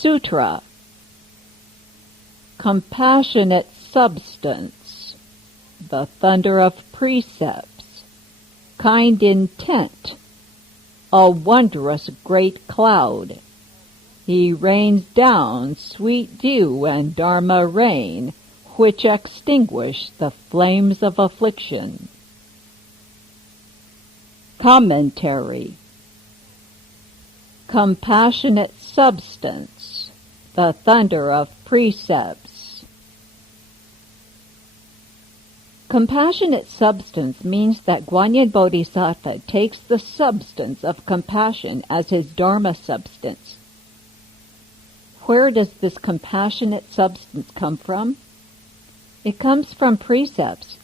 Sutra. Compassionate substance, the thunder of precepts, kind intent, a wondrous great cloud. He rains down sweet dew and Dharma rain, which extinguish the flames of affliction. Commentary. Compassionate substance, the thunder of precepts. Compassionate substance means that Guanyin Bodhisattva takes the substance of compassion as his Dharma substance. Where does this compassionate substance come from? It comes from precepts.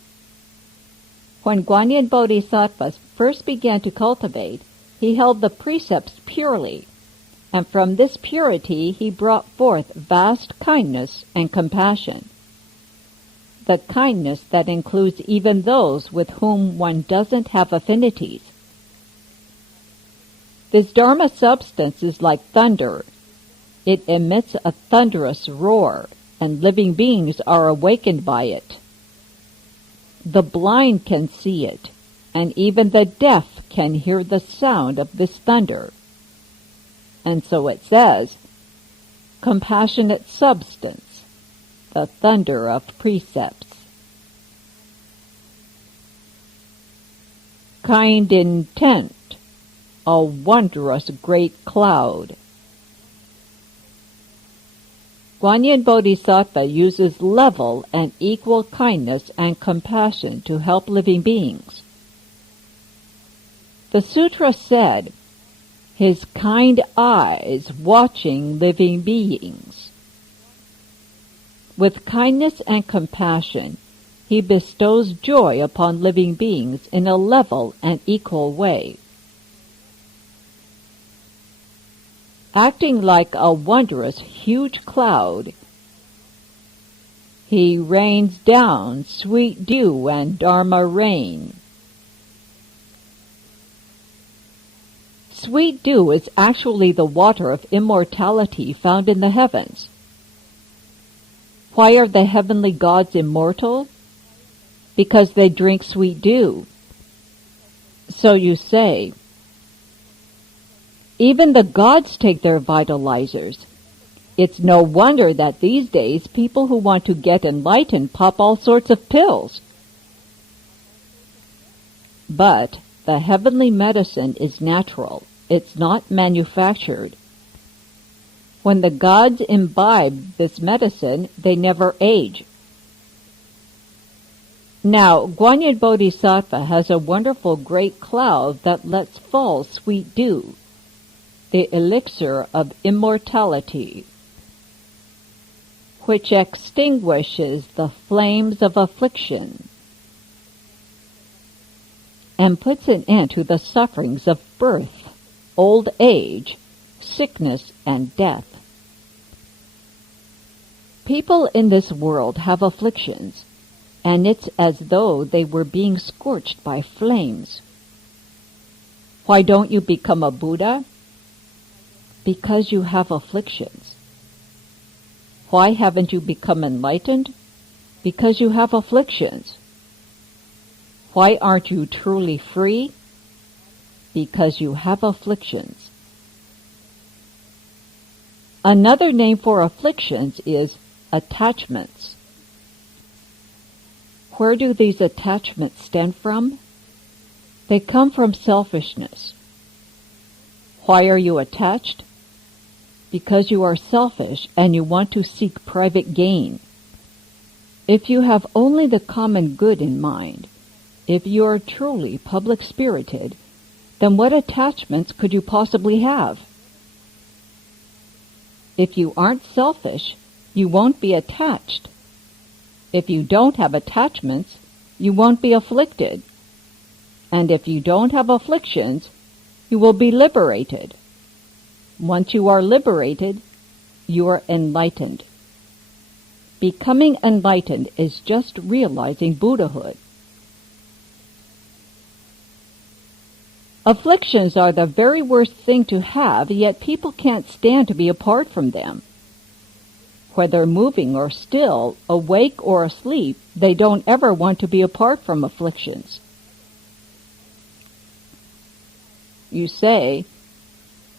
When Guanyin Bodhisattva first began to cultivate, he held the precepts purely, and from this purity he brought forth vast kindness and compassion. The kindness that includes even those with whom one doesn't have affinities. This Dharma substance is like thunder. It emits a thunderous roar, and living beings are awakened by it. The blind can see it, and even the deaf can hear the sound of this thunder. And so it says, compassionate substance, the thunder of precepts. Kind intent, a wondrous great cloud. Guanyin Bodhisattva uses level and equal kindness and compassion to help living beings. The sutra said, his kind eyes watching living beings. With kindness and compassion, he bestows joy upon living beings in a level and equal way. Acting like a wondrous huge cloud, he rains down sweet dew and Dharma rain. Sweet dew is actually the water of immortality found in the heavens. Why are the heavenly gods immortal? Because they drink sweet dew. So you say, even the gods take their vitalizers. It's no wonder that these days people who want to get enlightened pop all sorts of pills. But the heavenly medicine is natural. It's not manufactured. When the gods imbibe this medicine, they never age. Now, Guanyin Bodhisattva has a wonderful great cloud that lets fall sweet dew, the elixir of immortality, which extinguishes the flames of affliction and puts an end to the sufferings of birth, old age, sickness, and death. People in this world have afflictions, and it's as though they were being scorched by flames. Why don't you become a Buddha? Because you have afflictions. Why haven't you become enlightened? Because you have afflictions. Why aren't you truly free? Because you have afflictions. Another name for afflictions is attachments. Where do these attachments stem from? They come from selfishness. Why are you attached? Because you are selfish and you want to seek private gain. If you have only the common good in mind, if you are truly public-spirited, then what attachments could you possibly have? If you aren't selfish, you won't be attached. If you don't have attachments, you won't be afflicted. And if you don't have afflictions, you will be liberated. Once you are liberated, you are enlightened. Becoming enlightened is just realizing Buddhahood. Afflictions are the very worst thing to have, yet people can't stand to be apart from them. Whether moving or still, awake or asleep, they don't ever want to be apart from afflictions. You say,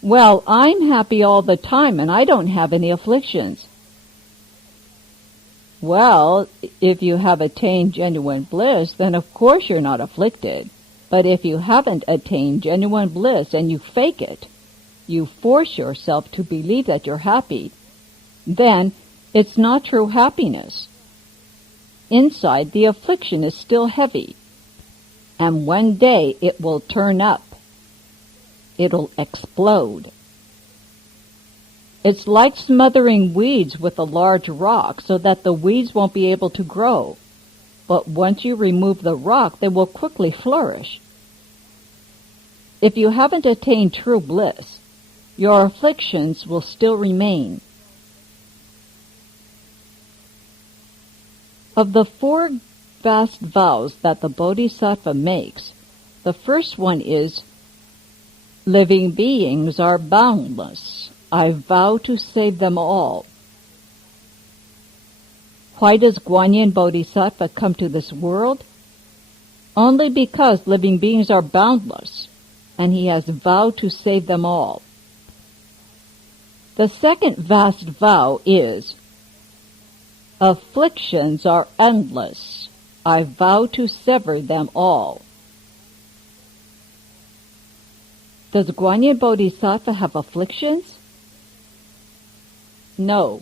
"Well, I'm happy all the time and I don't have any afflictions." Well, if you have attained genuine bliss, then of course you're not afflicted. But if you haven't attained genuine bliss and you fake it, you force yourself to believe that you're happy, then it's not true happiness. Inside, the affliction is still heavy, and one day it will turn up. It'll explode. It's like smothering weeds with a large rock so that the weeds won't be able to grow. But once you remove the rock, they will quickly flourish. If you haven't attained true bliss, your afflictions will still remain. Of the 4 vast vows that the Bodhisattva makes, the first one is, "Living beings are boundless. I vow to save them all." Why does Guanyin Bodhisattva come to this world? Only because living beings are boundless, and he has vowed to save them all. The second vast vow is, "Afflictions are endless. I vow to sever them all." Does Guanyin Bodhisattva have afflictions? No,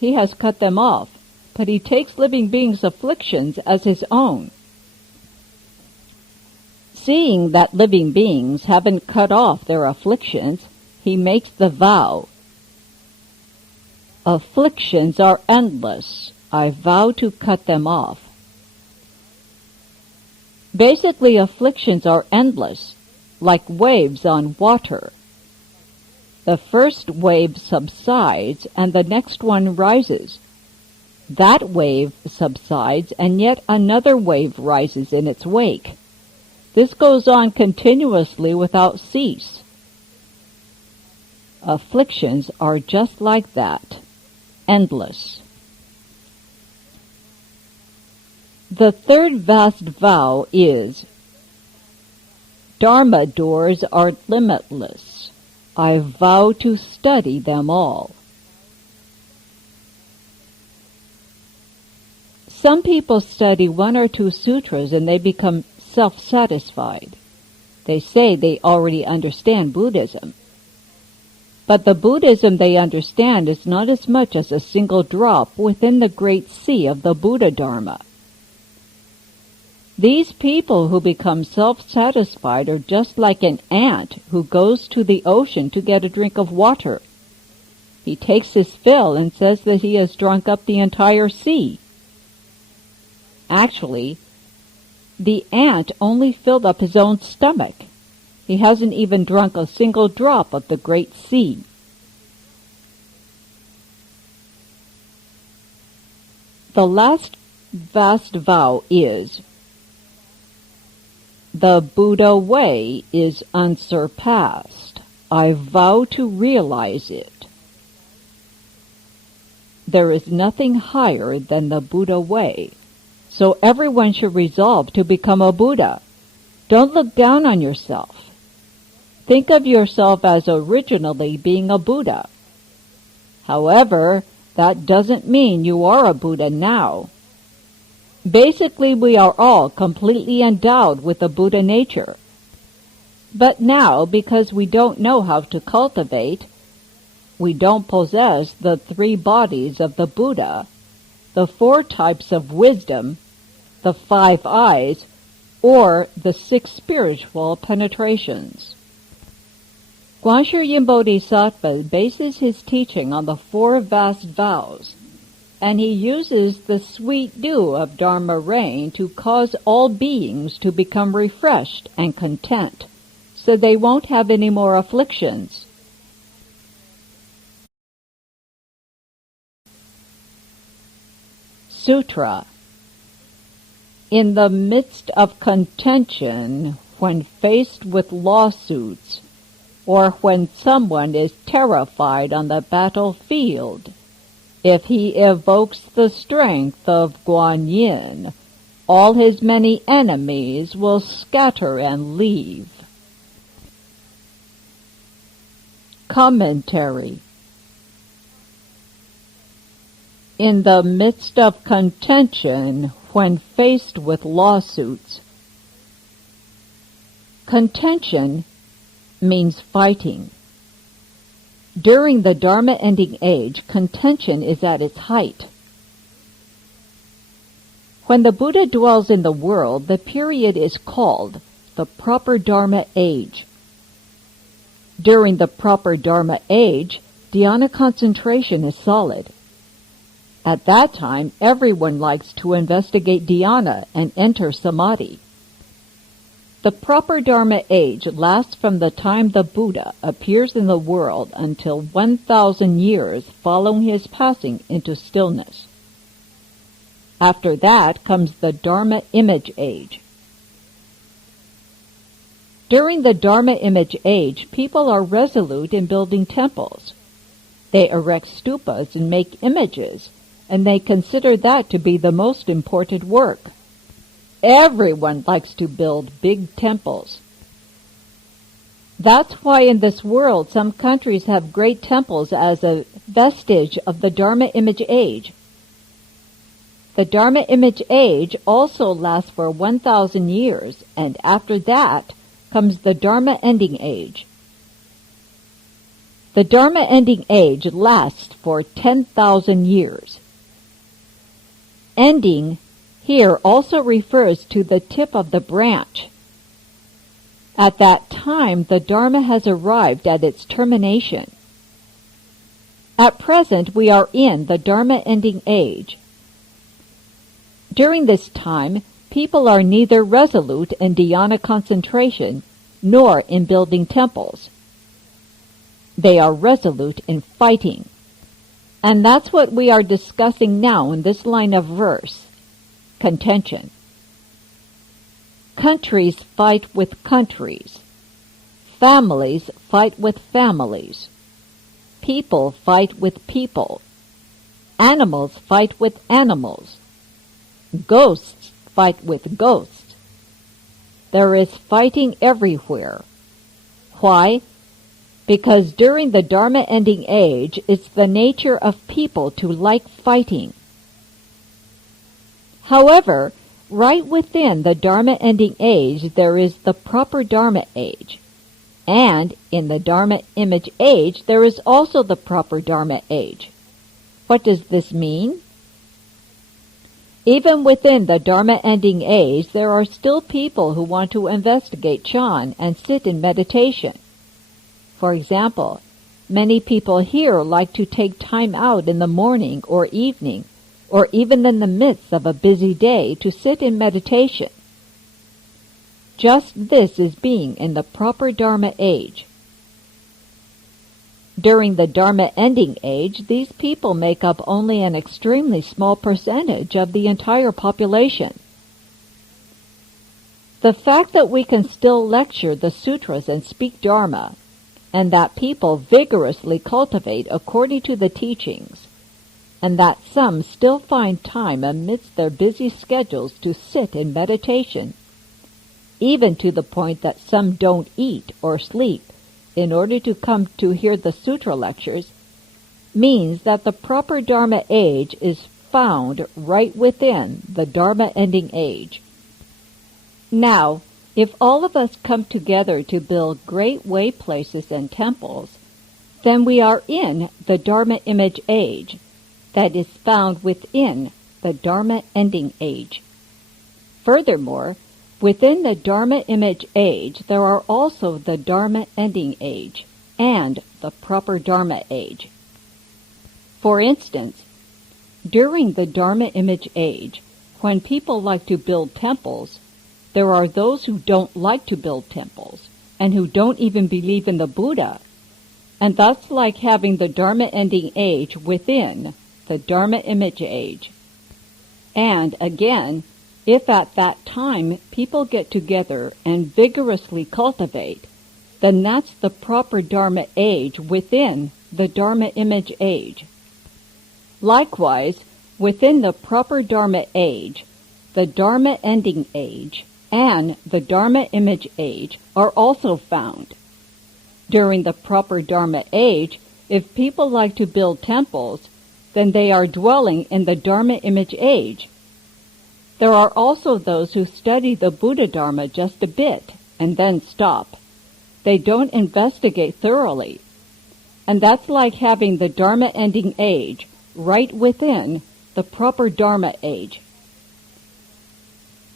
he has cut them off, but he takes living beings' afflictions as his own. Seeing that living beings haven't cut off their afflictions, he makes the vow, "Afflictions are endless. I vow to cut them off." Basically, afflictions are endless, like waves on water. The first wave subsides and the next one rises. That wave subsides and yet another wave rises in its wake. This goes on continuously without cease. Afflictions are just like that, endless. The third vast vow is, "Dharma doors are limitless. I vow to study them all." Some people study 1 or 2 sutras and they become self-satisfied. They say they already understand Buddhism. But the Buddhism they understand is not as much as a single drop within the great sea of the Buddha Dharma. These people who become self-satisfied are just like an ant who goes to the ocean to get a drink of water. He takes his fill and says that he has drunk up the entire sea. Actually, the ant only filled up his own stomach. He hasn't even drunk a single drop of the great sea. The last vast vow is, "The Buddha way is unsurpassed. I vow to realize it." There is nothing higher than the Buddha way, so everyone should resolve to become a Buddha. Don't look down on yourself. Think of yourself as originally being a Buddha. However, that doesn't mean you are a Buddha now. Basically, we are all completely endowed with the Buddha nature. But now, because we don't know how to cultivate, we don't possess the 3 bodies of the Buddha, the 4 types of wisdom, the 5 eyes, or the 6 spiritual penetrations. Guanshi Yin Bodhisattva bases his teaching on the 4 vast vows, and he uses the sweet dew of Dharma rain to cause all beings to become refreshed and content, so they won't have any more afflictions. Sutra. In the midst of contention, when faced with lawsuits, or when someone is terrified on the battlefield. If he evokes the strength of Guan Yin, all his many enemies will scatter and leave. Commentary. In the midst of contention, when faced with lawsuits. Contention means fighting. During the Dharma-ending age, contention is at its height. When the Buddha dwells in the world, the period is called the proper Dharma age. During the proper Dharma age, dhyana concentration is solid. At that time, everyone likes to investigate dhyana and enter samadhi. The proper Dharma age lasts from the time the Buddha appears in the world until 1,000 years following his passing into stillness. After that comes the Dharma image age. During the Dharma image age, people are resolute in building temples. They erect stupas and make images, and they consider that to be the most important work. Everyone likes to build big temples. That's why in this world some countries have great temples as a vestige of the Dharma image age. The Dharma image age also lasts for 1,000 years, and after that comes the Dharma ending age. The Dharma ending age lasts for 10,000 years. Ending here also refers to the tip of the branch. At that time, the Dharma has arrived at its termination. At present, we are in the Dharma ending age. During this time, people are neither resolute in dhyana concentration nor in building temples. They are resolute in fighting. And that's what we are discussing now in this line of verse, contention. Countries fight with countries. Families fight with families. People fight with people. Animals fight with animals. Ghosts fight with ghosts. There is fighting everywhere. Why? Because during the Dharma ending age, it's the nature of people to like fighting. However, right within the Dharma ending age, there is the proper Dharma age. And in the Dharma image age, there is also the proper Dharma age. What does this mean? Even within the Dharma ending age, there are still people who want to investigate Chan and sit in meditation. For example, many people here like to take time out in the morning or evening, or even in the midst of a busy day to sit in meditation. Just this is being in the proper Dharma age. During the Dharma ending age, these people make up only an extremely small percentage of the entire population. The fact that we can still lecture the sutras and speak Dharma, and that people vigorously cultivate according to the teachings, and that some still find time amidst their busy schedules to sit in meditation, even to the point that some don't eat or sleep in order to come to hear the sutra lectures, means that the proper Dharma age is found right within the Dharma ending age. Now, if all of us come together to build great way places and temples, then we are in the Dharma image age that is found within the Dharma ending age. Furthermore, within the Dharma image age, there are also the Dharma ending age and the proper Dharma age. For instance, during the Dharma image age, when people like to build temples, there are those who don't like to build temples and who don't even believe in the Buddha. And that's like having the Dharma ending age within the Dharma image age. And again, If at that time people get together and vigorously cultivate, then that's the proper Dharma age within the Dharma image age. Likewise, within the proper Dharma age, the Dharma ending age and the Dharma image age are also found. During the proper Dharma age, if people like to build temples, then they are dwelling in the Dharma image age. There are also those who study the Buddha Dharma just a bit and then stop. They don't investigate thoroughly. And that's like having the Dharma ending age right within the proper Dharma age.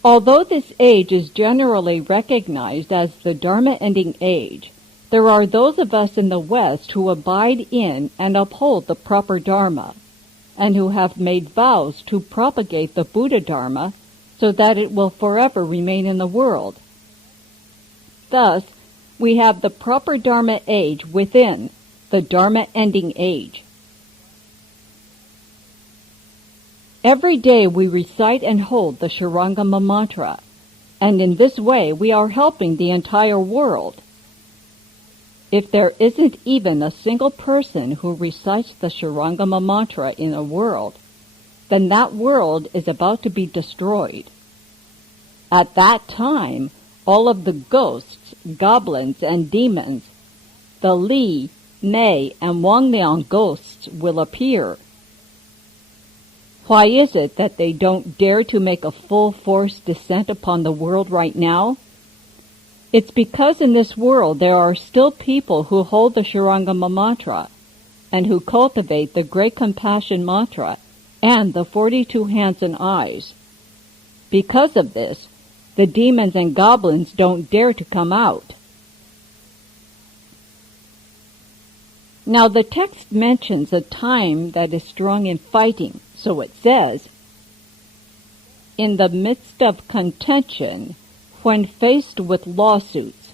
Although this age is generally recognized as the Dharma ending age, there are those of us in the West who abide in and uphold the proper Dharma, and who have made vows to propagate the Buddha Dharma so that it will forever remain in the world. Thus, we have the proper Dharma age within the Dharma ending age. Every day we recite and hold the Shurangama mantra, and in this way we are helping the entire world. If there isn't even a single person who recites the Shurangama mantra in a world, then that world is about to be destroyed. At that time, all of the ghosts, goblins, and demons, the Li, Nei, and Wangliang ghosts will appear. Why is it that they don't dare to make a full-force descent upon the world right now? It's because in this world there are still people who hold the Shurangama mantra and who cultivate the Great Compassion mantra and the 42 hands and eyes. Because of this, the demons and goblins don't dare to come out. Now the text mentions a time that is strong in fighting, so it says, in the midst of contention, when faced with lawsuits.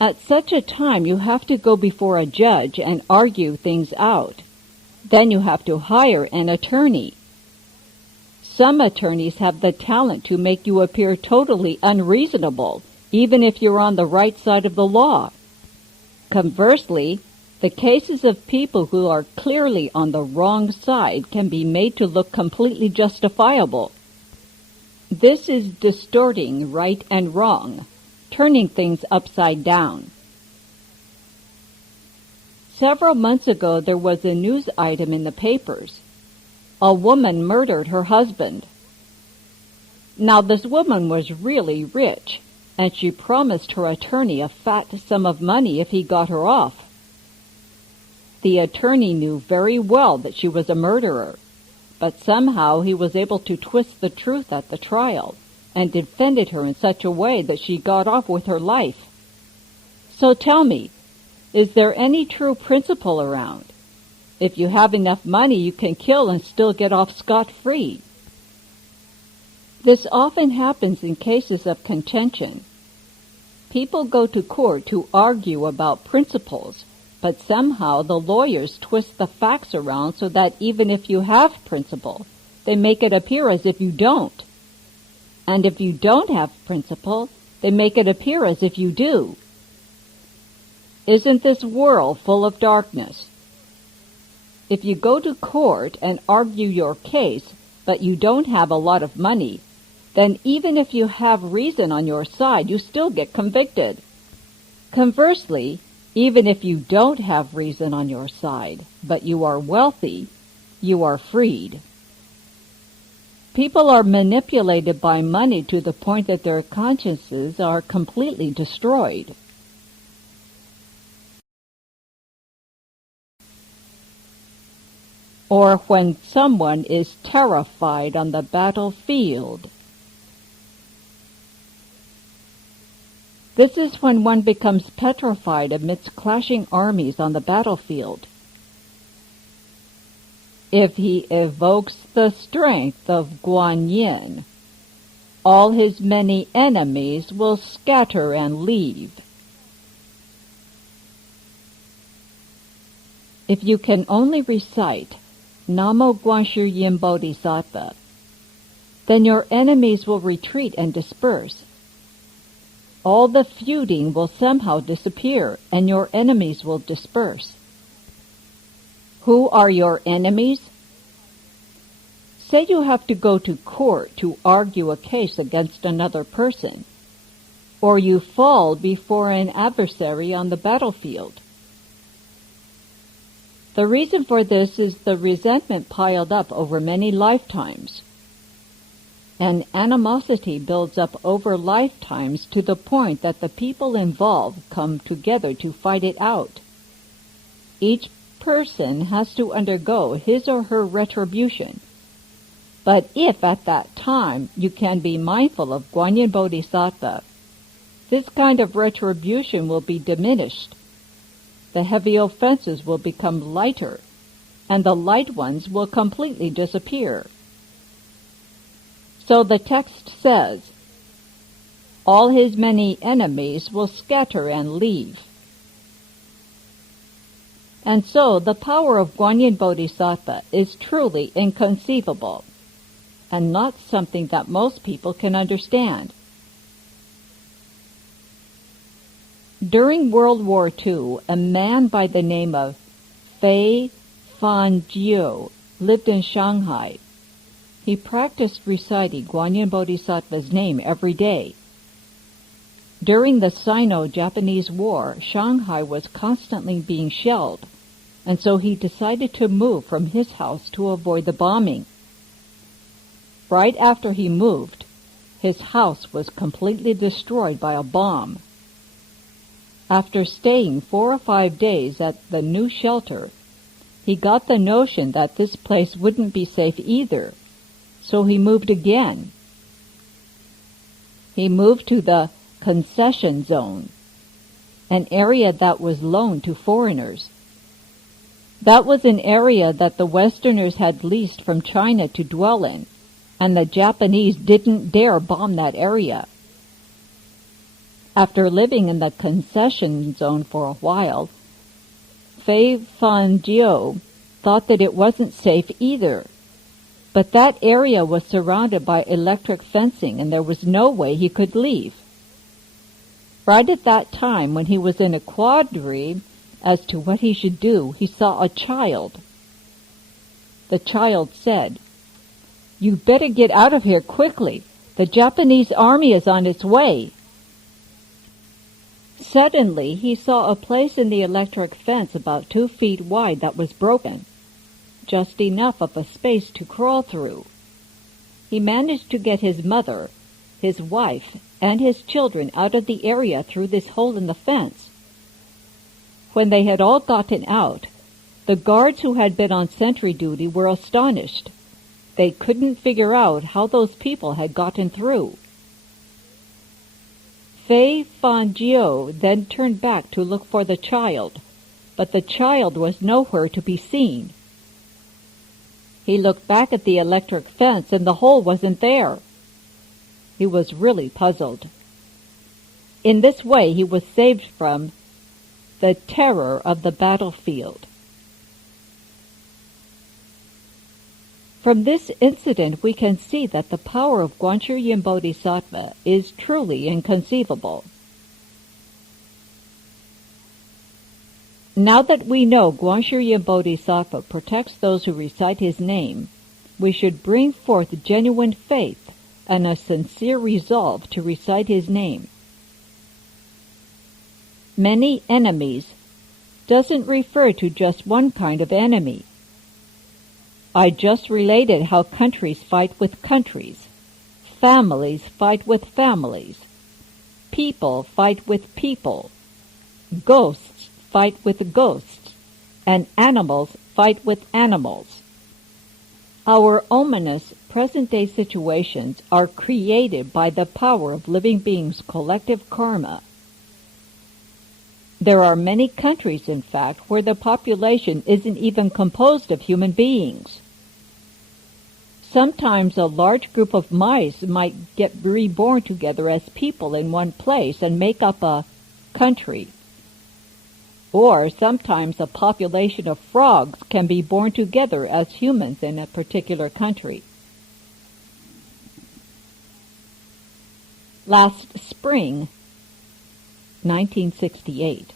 At such a time you have to go before a judge and argue things out. Then you have to hire an attorney. Some attorneys have the talent to make you appear totally unreasonable, even if you're on the right side of the law. Conversely, the cases of people who are clearly on the wrong side can be made to look completely justifiable. This is distorting right and wrong, turning things upside down. Several months ago there was a news item in the papers. A woman murdered her husband. Now this woman was really rich, and she promised her attorney a fat sum of money if he got her off. The attorney knew very well that she was a murderer, but somehow he was able to twist the truth at the trial and defended her in such a way that she got off with her life. So tell me, is there any true principle around? If you have enough money, you can kill and still get off scot-free. This often happens in cases of contention. People go to court to argue about principles, but somehow the lawyers twist the facts around so that even if you have principle, they make it appear as if you don't. And if you don't have principle, they make it appear as if you do. Isn't this world full of darkness? If you go to court and argue your case, but you don't have a lot of money, then even if you have reason on your side, you still get convicted. Conversely, even if you don't have reason on your side, but you are wealthy, you are freed. People are manipulated by money to the point that their consciences are completely destroyed. Or when someone is terrified on the battlefield. This is when one becomes petrified amidst clashing armies on the battlefield. If he evokes the strength of Guan Yin, all his many enemies will scatter and leave. If you can only recite Namo Guan Shu Yin Bodhisattva then your enemies will retreat and disperse. All the feuding will somehow disappear, and your enemies will disperse. Who are your enemies? Say you have to go to court to argue a case against another person, or you fall before an adversary on the battlefield. The reason for this is the resentment piled up over many lifetimes. And animosity builds up over lifetimes to the point that the people involved come together to fight it out. Each person has to undergo his or her retribution. But if at that time you can be mindful of Guanyin Bodhisattva, this kind of retribution will be diminished. The heavy offenses will become lighter, and the light ones will completely disappear. So the text says, all his many enemies will scatter and leave. And so the power of Guanyin Bodhisattva is truly inconceivable, and not something that most people can understand. During World War II, a man by the name of Fei Fanjiu lived in Shanghai. He practiced reciting Guanyin Bodhisattva's name every day. During the Sino-Japanese War, Shanghai was constantly being shelled, and so he decided to move from his house to avoid the bombing. Right after he moved, his house was completely destroyed by a bomb. After staying 4 or 5 days at the new shelter, he got the notion that this place wouldn't be safe either, so he moved again. He moved to the concession zone, an area that was loaned to foreigners. That was an area that the Westerners had leased from China to dwell in, and the Japanese didn't dare bomb that area. After living in the concession zone for a while, Fei Fanjiu thought that it wasn't safe either. But that area was surrounded by electric fencing, and there was no way he could leave. Right at that time, when he was in a quandary as to what he should do, he saw a child. The child said, "You better get out of here quickly. The Japanese army is on its way." Suddenly, he saw a place in the electric fence about 2 feet wide that was broken, just enough of a space to crawl through. He managed to get his mother, his wife, and his children out of the area through this hole in the fence. When they had all gotten out, the guards who had been on sentry duty were astonished. They couldn't figure out how those people had gotten through. Fei Fanjiu then turned back to look for the child, but the child was nowhere to be seen. He looked back at the electric fence, and the hole wasn't there. He was really puzzled. In this way, he was saved from the terror of the battlefield. From this incident, we can see that the power of Guanyin Bodhisattva is truly inconceivable. Now that we know Guanyin Bodhisattva protects those who recite his name, we should bring forth genuine faith and a sincere resolve to recite his name. Many enemies doesn't refer to just one kind of enemy. I just related how countries fight with countries, families fight with families, people fight with people, ghosts fight with ghosts, and animals fight with animals. Our ominous present-day situations are created by the power of living beings' collective karma. There are many countries, in fact, where the population isn't even composed of human beings. Sometimes a large group of mice might get reborn together as people in one place and make up a country. Or sometimes a population of frogs can be born together as humans in a particular country. Last spring, 1968,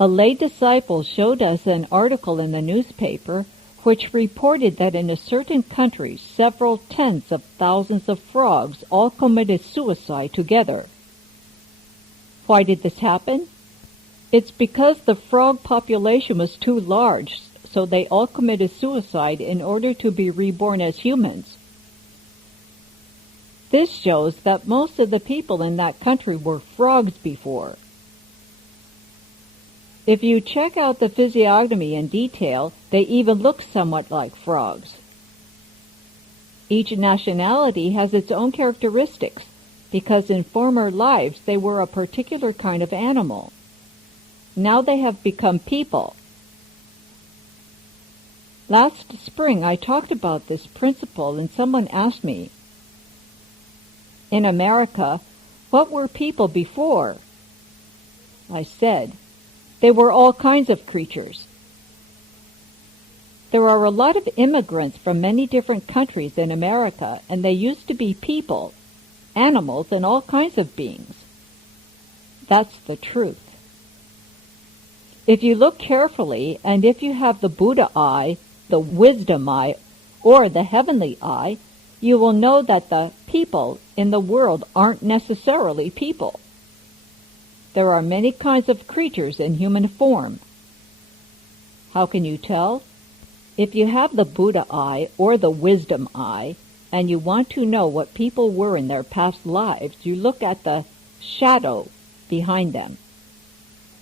a lay disciple showed us an article in the newspaper which reported that in a certain country several tens of thousands of frogs all committed suicide together. Why did this happen? It's because the frog population was too large, so they all committed suicide in order to be reborn as humans. This shows that most of the people in that country were frogs before. If you check out the physiognomy in detail, they even look somewhat like frogs. Each nationality has its own characteristics, because in former lives they were a particular kind of animal. Now they have become people. Last spring I talked about this principle and someone asked me, in America, what were people before? I said, they were all kinds of creatures. There are a lot of immigrants from many different countries in America, and they used to be people, animals, and all kinds of beings. That's the truth. If you look carefully, and if you have the Buddha eye, the wisdom eye, or the heavenly eye, you will know that the people in the world aren't necessarily people. There are many kinds of creatures in human form. How can you tell? If you have the Buddha eye or the wisdom eye, and you want to know what people were in their past lives, you look at the shadow behind them.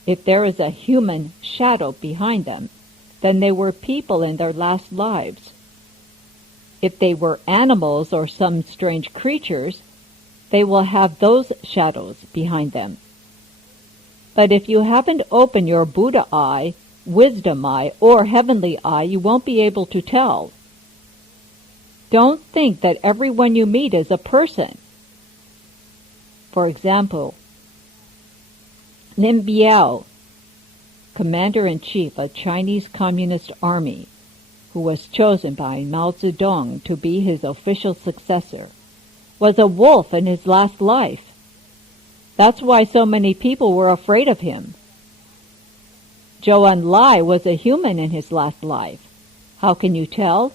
If there is a human shadow behind them, then they were people in their last lives. If they were animals or some strange creatures, they will have those shadows behind them. But if you haven't opened your Buddha eye, wisdom eye, or heavenly eye, you won't be able to tell. Don't think that everyone you meet is a person. For example, Lin Biao, Commander-in-Chief of Chinese Communist Army, who was chosen by Mao Zedong to be his official successor, was a wolf in his last life. That's why so many people were afraid of him. Zhou Enlai was a human in his last life. How can you tell?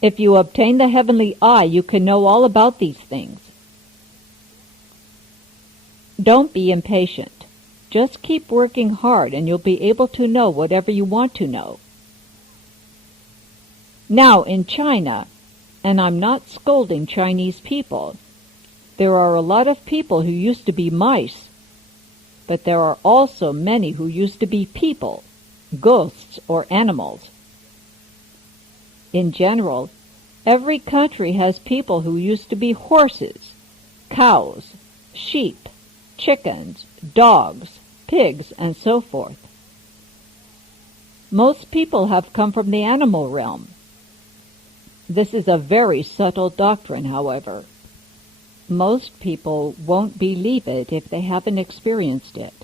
If you obtain the heavenly eye, you can know all about these things. Don't be impatient. Just keep working hard and you'll be able to know whatever you want to know. Now in China, and I'm not scolding Chinese people, there are a lot of people who used to be mice, but there are also many who used to be people, ghosts, or animals. In general, every country has people who used to be horses, cows, sheep, chickens, dogs, pigs, and so forth. Most people have come from the animal realm. This is a very subtle doctrine, however. Most people won't believe it if they haven't experienced it.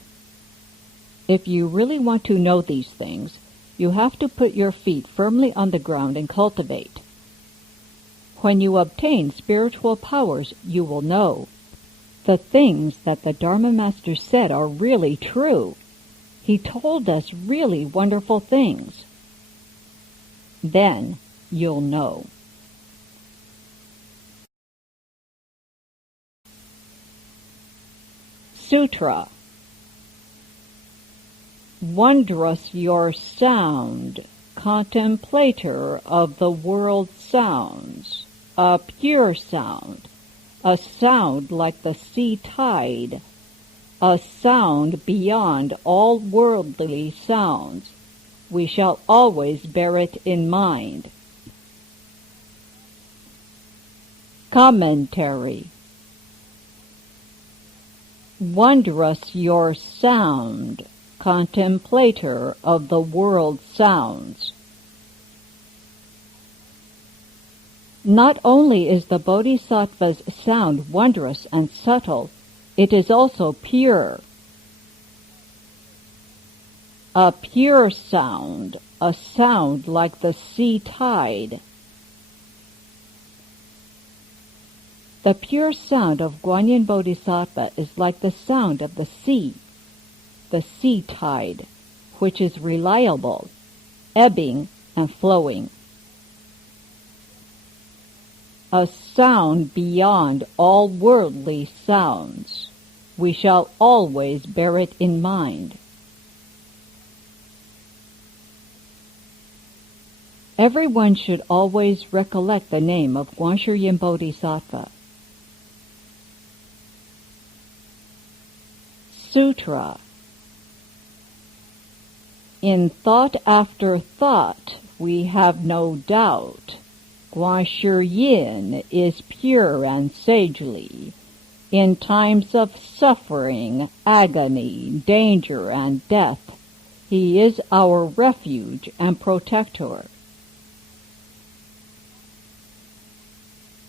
If you really want to know these things, you have to put your feet firmly on the ground and cultivate. When you obtain spiritual powers, you will know. The things that the Dharma Master said are really true. He told us really wonderful things. Then you'll know. Sutra. Wondrous your sound, contemplator of the world's sounds, a pure sound, a sound like the sea tide, a sound beyond all worldly sounds. We shall always bear it in mind. Commentary. Wondrous your sound, contemplator of the world's sounds. Not only is the Bodhisattva's sound wondrous and subtle, it is also pure. A pure sound, a sound like the sea tide. The pure sound of Guanyin Bodhisattva is like the sound of the sea tide, which is reliable, ebbing and flowing. A sound beyond all worldly sounds. We shall always bear it in mind. Everyone should always recollect the name of Guanshiryin Bodhisattva. Sutra. In thought after thought, we have no doubt. Guanshiryin is pure and sagely. In times of suffering, agony, danger, and death, he is our refuge and protector.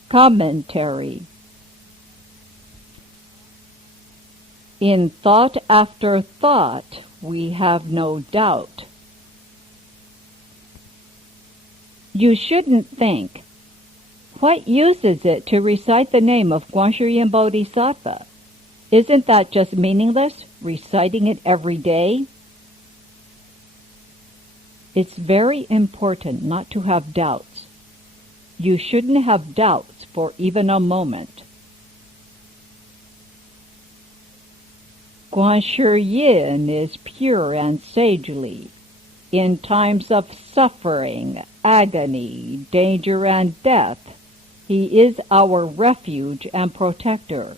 Commentary. In thought after thought, we have no doubt. You shouldn't think, what use is it to recite the name of Guanshiryin Bodhisattva? Isn't that just meaningless, reciting it every day? It's very important not to have doubts. You shouldn't have doubts for even a moment. Guanshiryin is pure and sagely. In times of suffering, agony, danger, and death, he is our refuge and protector.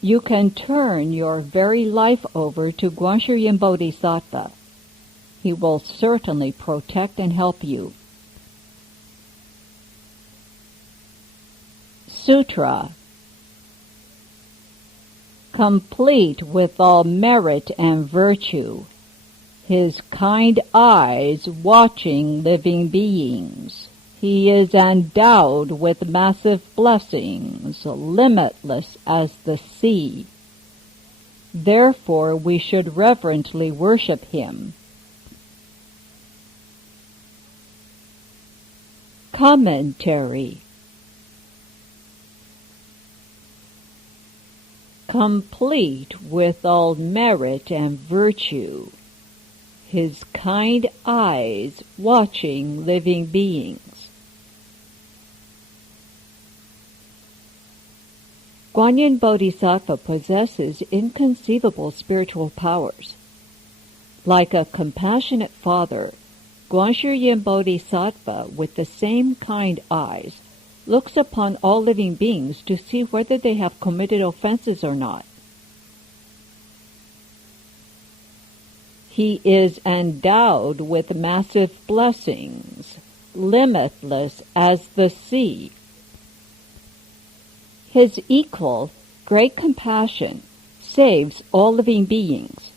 You can turn your very life over to Guanshiryin Bodhisattva. He will certainly protect and help you. Sutra. Complete with all merit and virtue, his kind eyes watching living beings. He is endowed with massive blessings, limitless as the sea. Therefore, we should reverently worship him. Commentary. Complete with all merit and virtue, his kind eyes watching living beings. Guanyin Bodhisattva possesses inconceivable spiritual powers. Like a compassionate father, Guanshiryin Bodhisattva, with the same kind eyes, looks upon all living beings to see whether they have committed offenses or not. He is endowed with massive blessings, limitless as the sea. His equal, great compassion, saves all living beings.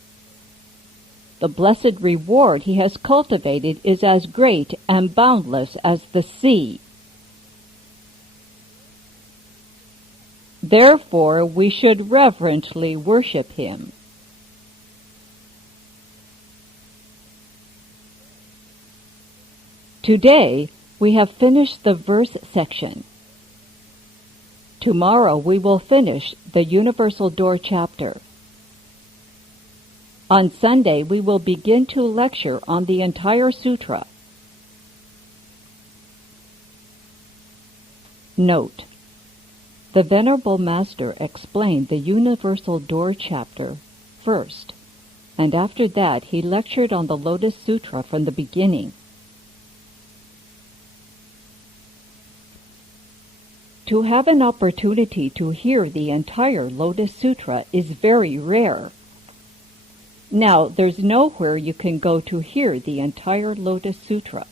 The blessed reward he has cultivated is as great and boundless as the sea. Therefore, we should reverently worship him. Today, we have finished the verse section. Tomorrow, we will finish the Universal Door chapter. On Sunday, we will begin to lecture on the entire sutra. Note: the Venerable Master explained the Universal Door chapter first, and after that he lectured on the Lotus Sutra from the beginning. To have an opportunity to hear the entire Lotus Sutra is very rare. Now, there's nowhere you can go to hear the entire Lotus Sutra.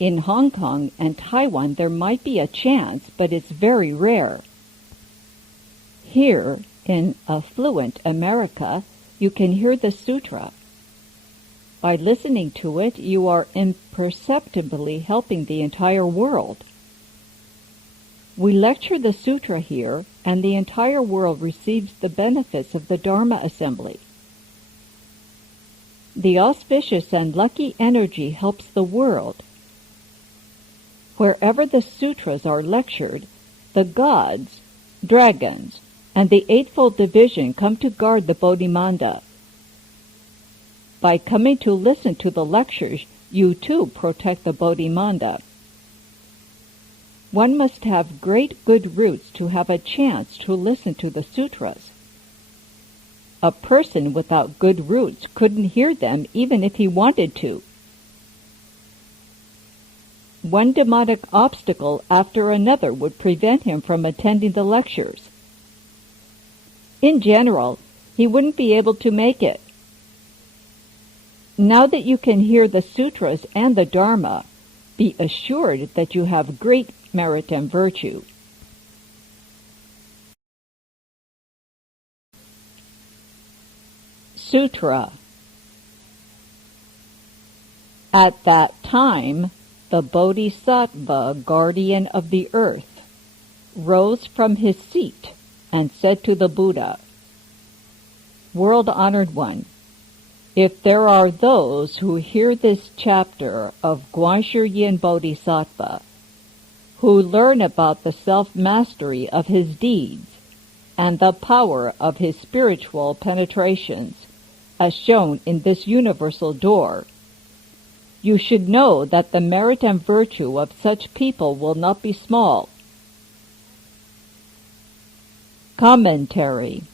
In Hong Kong and Taiwan, there might be a chance, but it's very rare. Here, in affluent America, you can hear the sutra. By listening to it, you are imperceptibly helping the entire world. We lecture the sutra here, and the entire world receives the benefits of the Dharma assembly. The auspicious and lucky energy helps the world. Wherever the sutras are lectured, the gods, dragons, and the Eightfold Division come to guard the Bodhimanda. By coming to listen to the lectures, you too protect the Bodhimanda. One must have great good roots to have a chance to listen to the sutras. A person without good roots couldn't hear them even if he wanted to. One demonic obstacle after another would prevent him from attending the lectures. In general, he wouldn't be able to make it. Now that you can hear the sutras and the Dharma, be assured that you have great merit and virtue. Sutra. At that time, the Bodhisattva, guardian of the earth, rose from his seat and said to the Buddha, "World-honored one, if there are those who hear this chapter of Guanshi Yin Bodhisattva, who learn about the self-mastery of his deeds and the power of his spiritual penetrations, as shown in this universal door, you should know that the merit and virtue of such people will not be small." Commentary.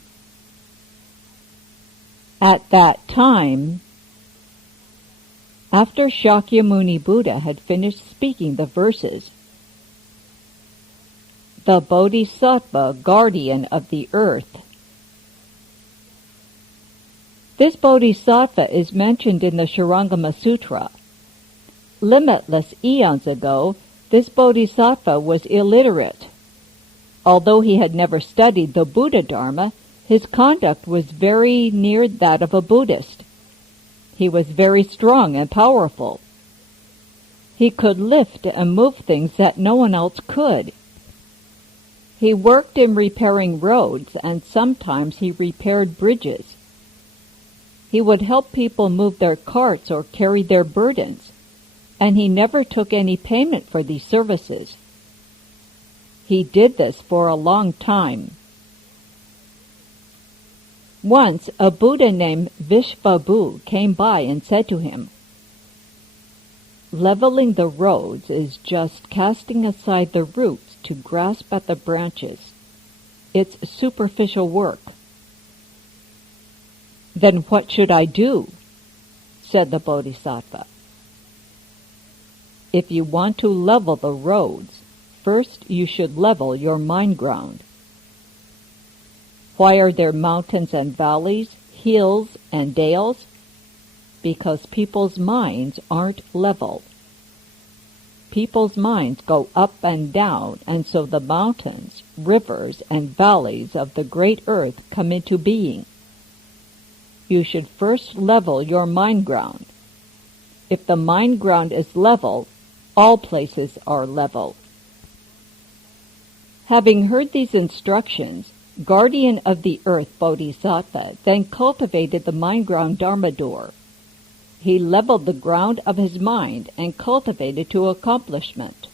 At that time, after Shakyamuni Buddha had finished speaking the verses, the Bodhisattva, guardian of the earth. This Bodhisattva is mentioned in the Shurangama Sutra. Limitless eons ago, this Bodhisattva was illiterate. Although he had never studied the Buddha Dharma, his conduct was very near that of a Buddhist. He was very strong and powerful. He could lift and move things that no one else could. He worked in repairing roads, and sometimes he repaired bridges. He would help people move their carts or carry their burdens, and he never took any payment for these services. He did this for a long time. Once a Buddha named Vishvabhu came by and said to him, "Leveling the roads is just casting aside the roots to grasp at the branches. It's superficial work." "Then what should I do?" said the Bodhisattva. "If you want to level the roads, first you should level your mind ground." Why are there mountains and valleys, hills and dales? Because people's minds aren't level. People's minds go up and down, and so the mountains, rivers, and valleys of the great earth come into being. You should first level your mind ground. If the mind ground is level, all places are level. Having heard these instructions, guardian of the earth Bodhisattva then cultivated the mind ground Dharma door. He leveled the ground of his mind and cultivated to accomplishment.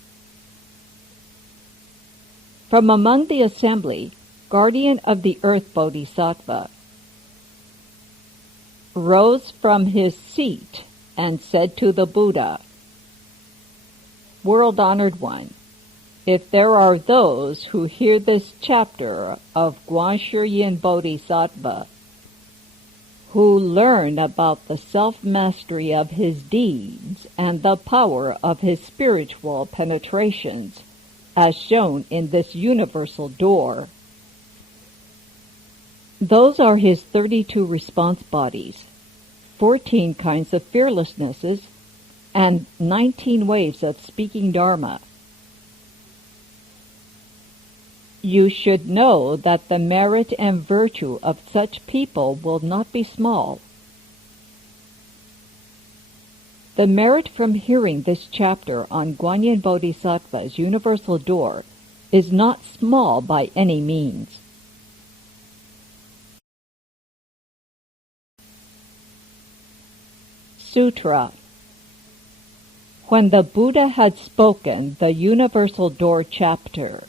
From among the assembly, guardian of the earth Bodhisattva rose from his seat and said to the Buddha, "World-honored one, if there are those who hear this chapter of Guanshi Yin Bodhisattva, who learn about the self-mastery of his deeds and the power of his spiritual penetrations, as shown in this universal door." Those are his 32 response bodies, 14 kinds of fearlessnesses, and 19 ways of speaking Dharma. You should know that the merit and virtue of such people will not be small. The merit from hearing this chapter on Guanyin Bodhisattva's universal door is not small by any means. Sutra. When the Buddha had spoken the Universal Door chapter,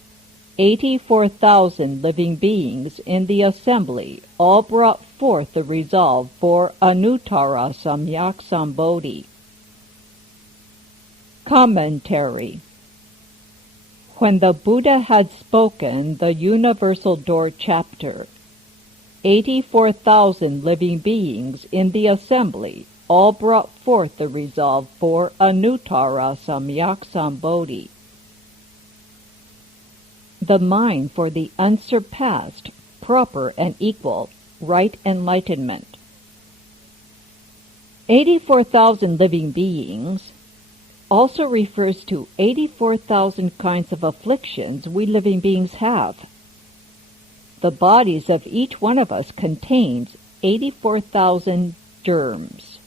84,000 living beings in the assembly all brought forth the resolve for Anuttara Samyak Sambodhi. Commentary. When the Buddha had spoken the Universal Door chapter, 84,000 living beings in the assembly all brought forth the resolve for Anuttara Samyak Sambodhi. The mind for the unsurpassed, proper and equal, right enlightenment. 84,000 living beings also refers to 84,000 kinds of afflictions we living beings have. The bodies of each one of us contains 84,000 germs.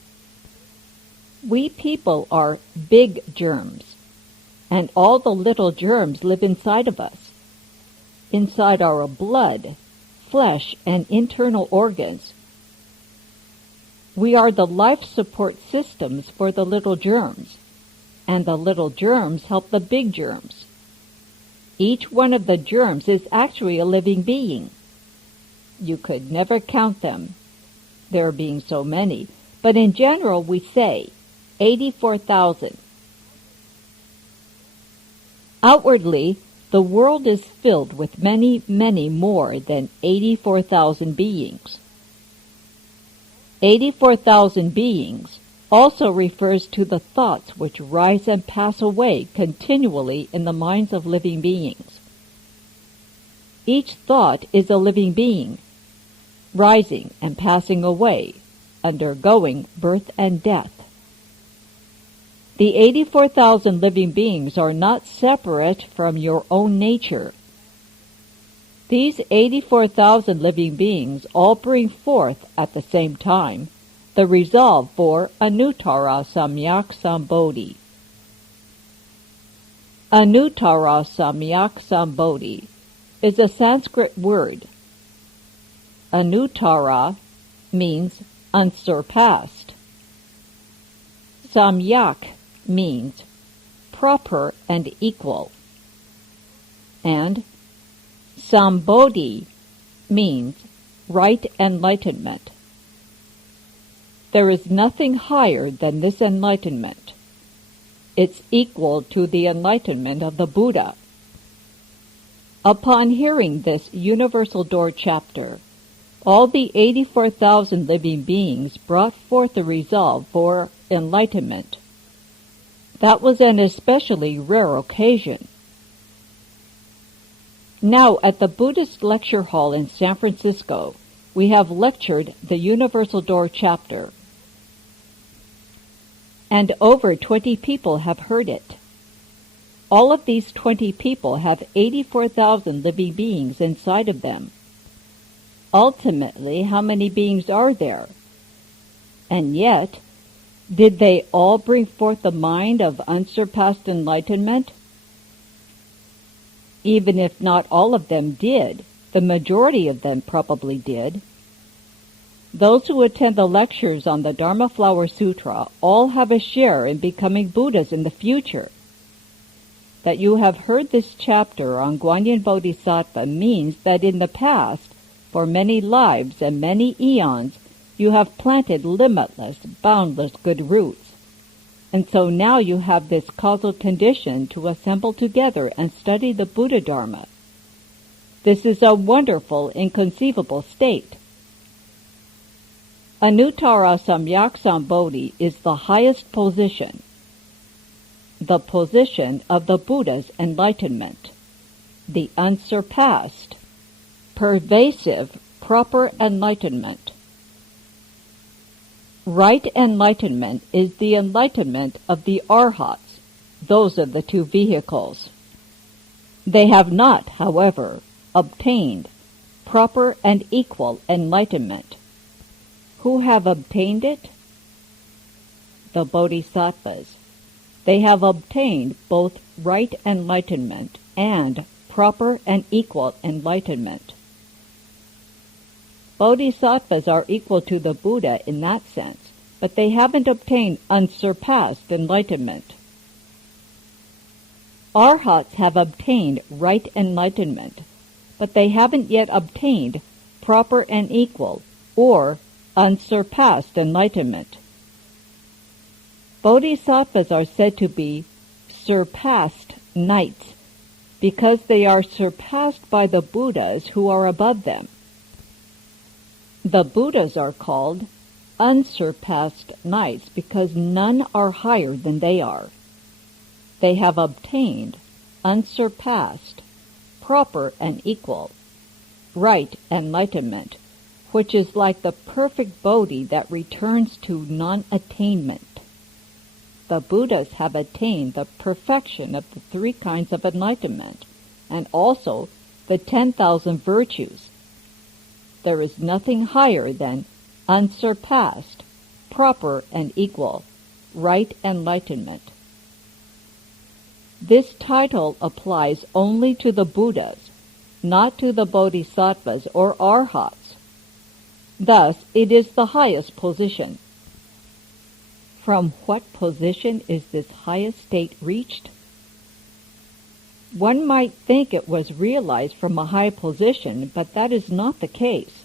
We people are big germs, and all the little germs live inside of us, inside our blood, flesh, and internal organs. We are the life support systems for the little germs, and the little germs help the big germs. Each one of the germs is actually a living being. You could never count them, there being so many, but in general we say 84,000. Outwardly, the world is filled with many, many more than 84,000 beings. 84,000 beings also refers to the thoughts which rise and pass away continually in the minds of living beings. Each thought is a living being, rising and passing away, undergoing birth and death. The 84,000 living beings are not separate from your own nature. These 84,000 living beings all bring forth at the same time the resolve for Anuttara Samyak Sambodhi. Anuttara Samyak Sambodhi is a Sanskrit word. Anuttara means unsurpassed. Samyak means proper and equal. And Sambodhi means right enlightenment. There is nothing higher than this enlightenment. It's equal to the enlightenment of the Buddha. Upon hearing this Universal Door chapter, all the 84,000 living beings brought forth the resolve for enlightenment. That was an especially rare occasion. Now, at the Buddhist Lecture Hall in San Francisco, we have lectured the Universal Door chapter, and over 20 people have heard it. All of these 20 people have 84,000 living beings inside of them. Ultimately, how many beings are there? And yet, did they all bring forth the mind of unsurpassed enlightenment? Even if not all of them did, the majority of them probably did. Those who attend the lectures on the Dharma Flower Sutra all have a share in becoming Buddhas in the future. That you have heard this chapter on Guanyin Bodhisattva means that in the past, for many lives and many eons, you have planted limitless, boundless good roots. And so now you have this causal condition to assemble together and study the Buddha Dharma. This is a wonderful, inconceivable state. Anuttara Samyak Sambodhi is the highest position, the position of the Buddha's enlightenment, the unsurpassed, pervasive, proper enlightenment. Right enlightenment is the enlightenment of the Arhats, those of the two vehicles. They have not, however, obtained proper and equal enlightenment. Who have obtained it? The Bodhisattvas. They have obtained both right enlightenment and proper and equal enlightenment. Bodhisattvas are equal to the Buddha in that sense, but they haven't obtained unsurpassed enlightenment. Arhats have obtained right enlightenment, but they haven't yet obtained proper and equal, or unsurpassed enlightenment. Bodhisattvas are said to be surpassed knights because they are surpassed by the Buddhas who are above them. The Buddhas are called unsurpassed knights because none are higher than they are. They have obtained unsurpassed, proper and equal, right enlightenment, which is like the perfect Bodhi that returns to non-attainment. The Buddhas have attained the perfection of the 3 kinds of enlightenment, and also the 10,000 virtues. There is nothing higher than unsurpassed, proper and equal, right enlightenment. This title applies only to the Buddhas, not to the Bodhisattvas or Arhats. Thus, it is the highest position. From what position is this highest state reached? One might think it was realized from a high position, but that is not the case.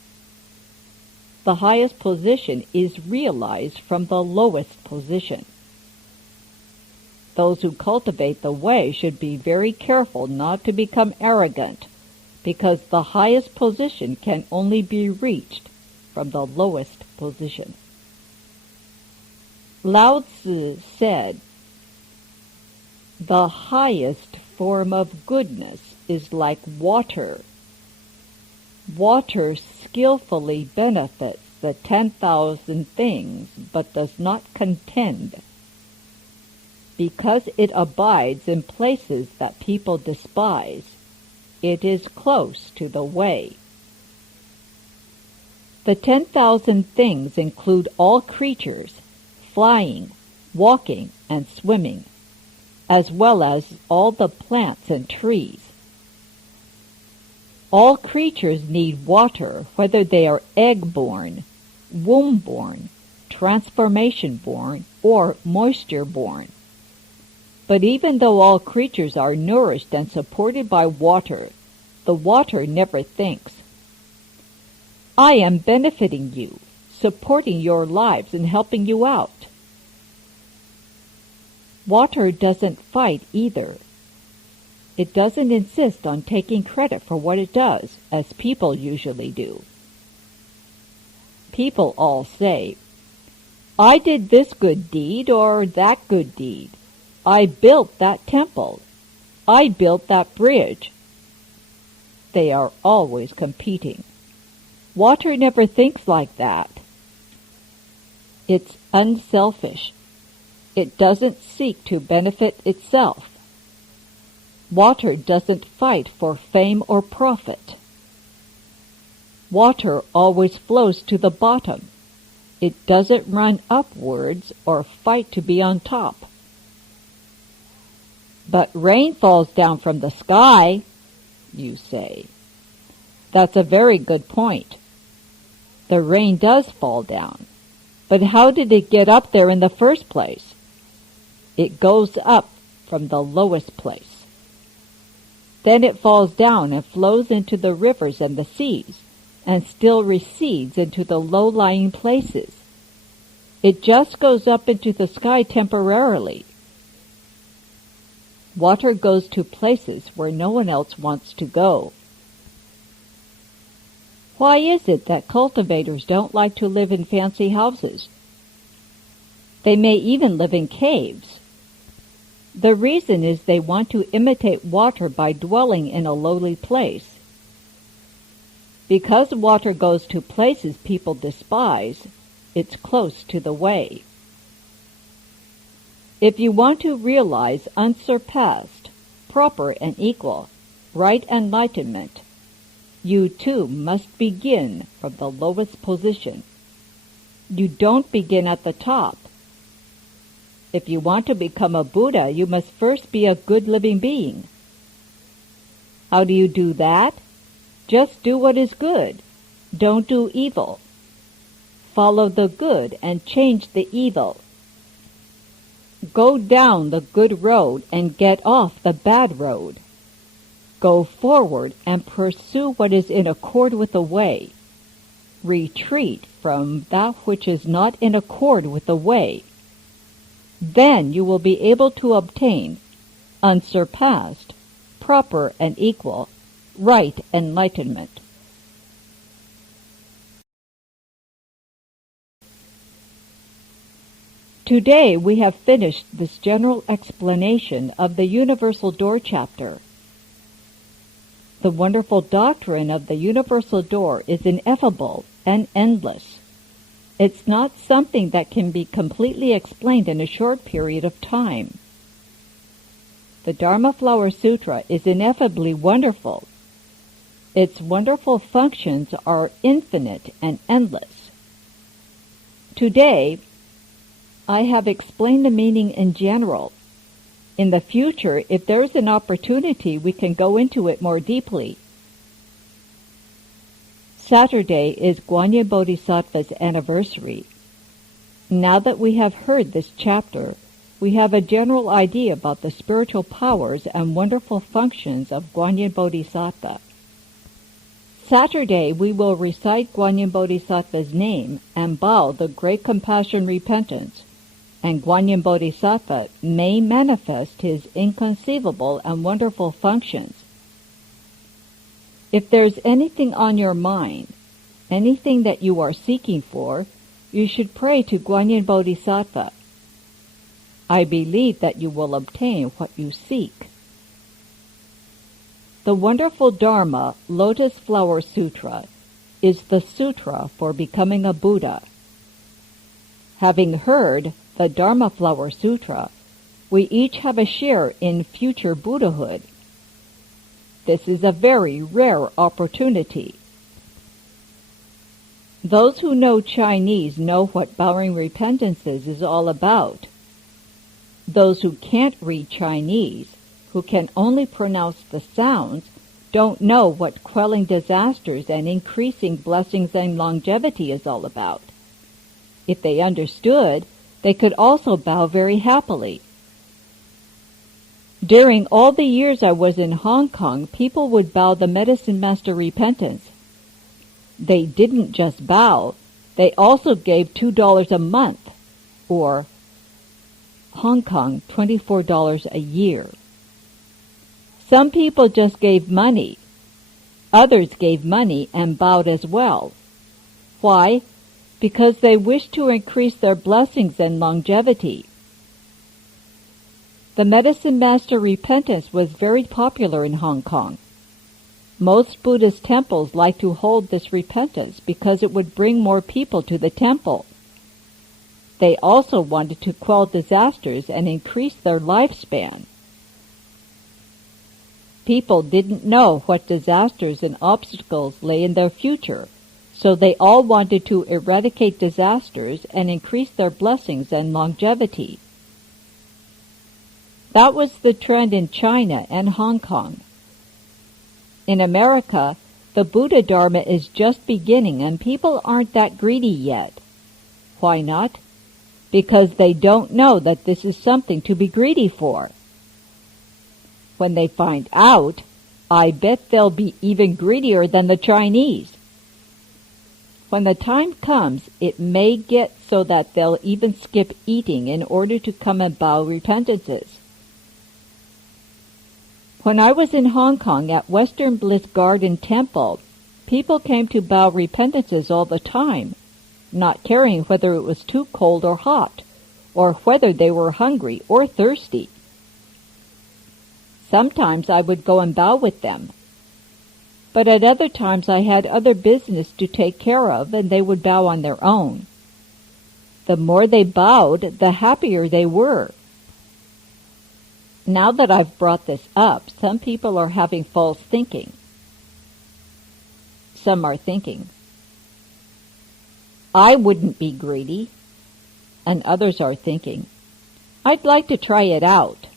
The highest position is realized from the lowest position. Those who cultivate the way should be very careful not to become arrogant, because the highest position can only be reached from the lowest position. Lao Tzu said, "The highest form of goodness is like water. Water skillfully benefits the 10,000 things, but does not contend. Because it abides in places that people despise, it is close to the way." The 10,000 things include all creatures, flying, walking, and swimming, as well as all the plants and trees. All creatures need water, whether they are egg-born, womb-born, transformation-born, or moisture-born. But even though all creatures are nourished and supported by water, the water never thinks, "I am benefiting you, supporting your lives and helping you out." Water doesn't fight either. It doesn't insist on taking credit for what it does, as people usually do. People all say, "I did this good deed or that good deed. I built that temple. I built that bridge." They are always competing. Water never thinks like that. It's unselfish. It doesn't seek to benefit itself. Water doesn't fight for fame or profit. Water always flows to the bottom. It doesn't run upwards or fight to be on top. "But rain falls down from the sky," you say. That's a very good point. The rain does fall down, but how did it get up there in the first place? It goes up from the lowest place. Then it falls down and flows into the rivers and the seas, and still recedes into the low-lying places. It just goes up into the sky temporarily. Water goes to places where no one else wants to go. Why is it that cultivators don't like to live in fancy houses? They may even live in caves. The reason is they want to imitate water by dwelling in a lowly place. Because water goes to places people despise, it's close to the way. If you want to realize unsurpassed, proper and equal, right enlightenment, you too must begin from the lowest position. You don't begin at the top. If you want to become a Buddha, you must first be a good living being. How do you do that? Just do what is good. Don't do evil. Follow the good and change the evil. Go down the good road and get off the bad road. Go forward and pursue what is in accord with the way. Retreat from that which is not in accord with the way. Then you will be able to obtain unsurpassed, proper and equal, right enlightenment. Today we have finished this general explanation of the Universal Door chapter. The wonderful doctrine of the Universal Door is ineffable and endless. It's not something that can be completely explained in a short period of time. The Dharma Flower Sutra is ineffably wonderful. Its wonderful functions are infinite and endless. Today, I have explained the meaning in general. In the future, if there is an opportunity, we can go into it more deeply. Saturday is Guanyin Bodhisattva's anniversary. Now that we have heard this chapter, we have a general idea about the spiritual powers and wonderful functions of Guanyin Bodhisattva. Saturday we will recite Guanyin Bodhisattva's name and bow the great compassion repentance, and Guanyin Bodhisattva may manifest his inconceivable and wonderful functions. If there's anything on your mind, anything that you are seeking for, you should pray to Guanyin Bodhisattva. I believe that you will obtain what you seek. The wonderful Dharma Lotus Flower Sutra is the sutra for becoming a Buddha. Having heard the Dharma Flower Sutra, we each have a share in future Buddhahood. This is a very rare opportunity. Those who know Chinese know what bowing repentances is all about. Those who can't read Chinese, who can only pronounce the sounds, don't know what quelling disasters and increasing blessings and longevity is all about. If they understood, they could also bow very happily. During all the years I was in Hong Kong, people would bow the Medicine Master repentance. They didn't just bow, they also gave $2 a month, or Hong Kong, $24 a year. Some people just gave money. Others gave money and bowed as well. Why? Because they wished to increase their blessings and longevity. The Medicine Master repentance was very popular in Hong Kong. Most Buddhist temples like to hold this repentance because it would bring more people to the temple. They also wanted to quell disasters and increase their lifespan. People didn't know what disasters and obstacles lay in their future, so they all wanted to eradicate disasters and increase their blessings and longevity. That was the trend in China and Hong Kong. In America, the Buddha Dharma is just beginning and people aren't that greedy yet. Why not? Because they don't know that this is something to be greedy for. When they find out, I bet they'll be even greedier than the Chinese. When the time comes, it may get so that they'll even skip eating in order to come and bow repentances. When I was in Hong Kong at Western Bliss Garden Temple, people came to bow repentances all the time, not caring whether it was too cold or hot, or whether they were hungry or thirsty. Sometimes I would go and bow with them, but at other times I had other business to take care of and they would bow on their own. The more they bowed, the happier they were. Now that I've brought this up, some people are having false thinking. Some are thinking, I wouldn't be greedy. And others are thinking, I'd like to try it out.